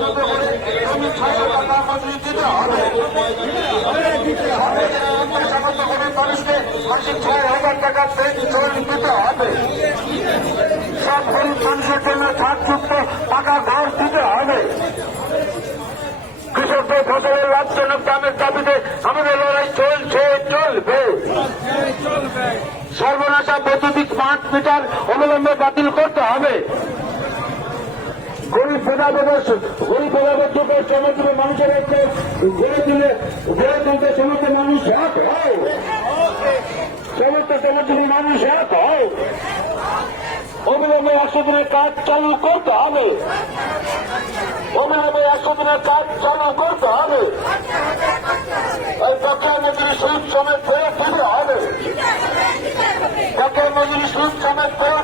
মতো করে জমি ছয়শো টাকা মজুরি দিতে হবে দিতে হবে মতো করে মানুষকে মাসিক ছয় হাজার টাকা পেনশন দিতে হবে সব গরিব মানুষের জন্য ছাড়যুক্ত পাকা ঘর দিতে হবে কৃষকদের ফসলের লাভজনক দামের দাবিতে আমাদের লড়াই চলছে চলবে সর্বনাশা বৈদ্যুতিক স্মার্ট মিটার অবিলম্বে বাতিল করতে হবে। ভেদাভেদের গরিব যুগের শ্রমজীবী মানুষের একটু গড়ে তুলে গড়ে তুলতে সমস্ত মানুষ এক হও সমস্ত শ্রমজীবী মানুষ এক হও অবিলম্বে একশো দিনের কাজ চালু করতে হবে অবিলম্বে একশো দিনের কাজ চালু করতে হবে সুদ সমেত ফেরত দিতে হবে সুদ সমেত ফেরত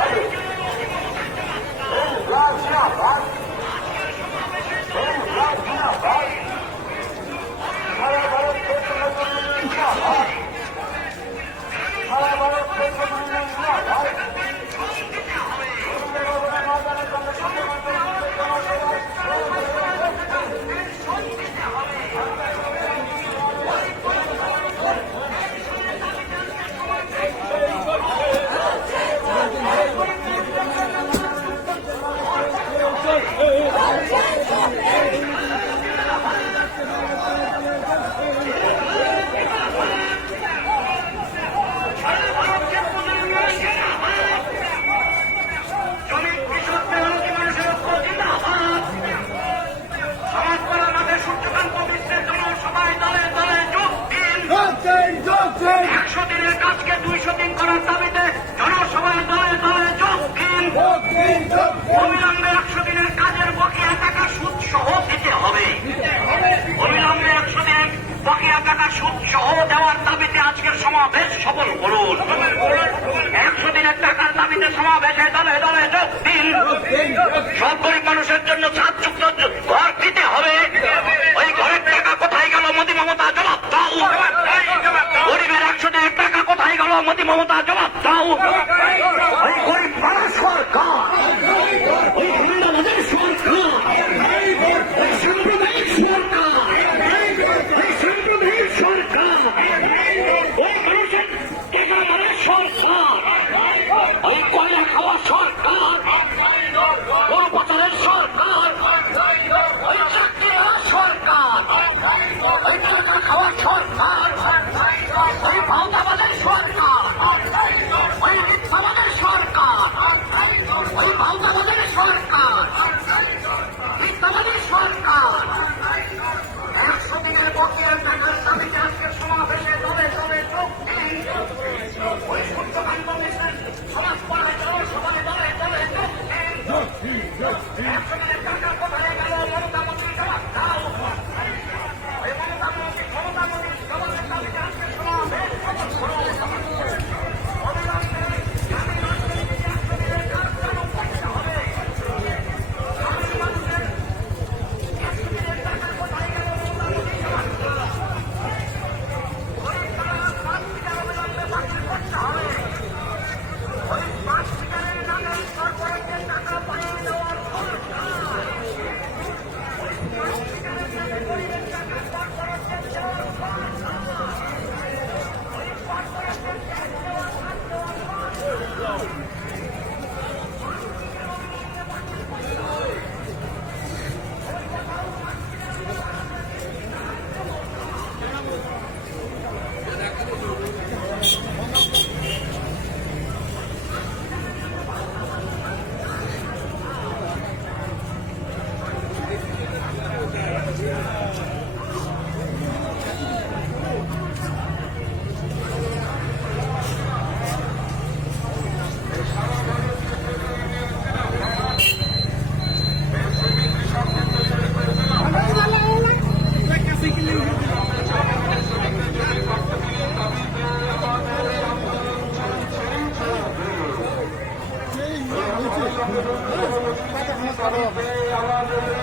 অবিলম্বে একশো দিনের কাজের বকেয়া টাকা সুদ সহ দিতে হবে। অবিলম্বে একশো দিনের বকেয়া টাকা সুদ সহ দেওয়ার দাবিতে আজকের সমাবেশ সফল করুন। একশো দিনের টাকার দাবিতে সমাবেশে দলে সব গরিব মানুষের জন্য ছাদযুক্ত ঘর দিতে হবে। ওই ঘরের টাকা কোথায় গেল মোদী মমতা? জবাব দাও। গরিবের একশো দিনের টাকা কোথায় গেল মোদী মমতা? জবাব দাও।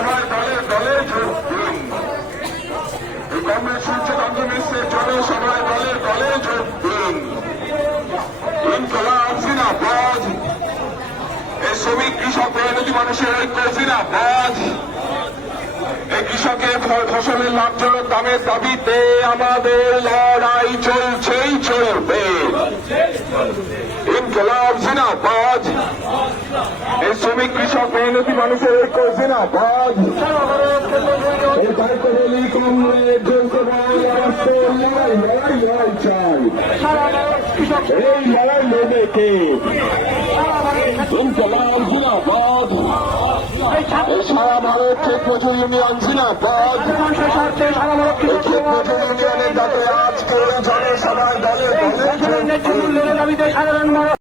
জনসভায় দলে দলে যোগ দিন। এই কংগ্রেস সূর্যকান্ত মিশ্রের সবাই দলে দলে যোগ দিন। না, বাজ। এই শ্রমিক, কৃষক মেহনতি মানুষের ঐক্য জিনাবাদ এই কৃষকের ফসলের লাভজনক দামের দাবিতে আমাদের লড়াই চলছেই চলবে। এই শ্রমিক কৃষক মেহনতি মানুষের ঐক্য জিনাবাদ এই চাই। এই লড়াই লড়বে কে? ইনকলাব জিনাবাদ এই সারা ভারত ক্ষেত মজুর ইউনিয়ন ছিল এই ক্ষেত মজুর ইউনিয়নের দাবি আজকে জনসভায় দলে দলে। সাধারণ মানুষ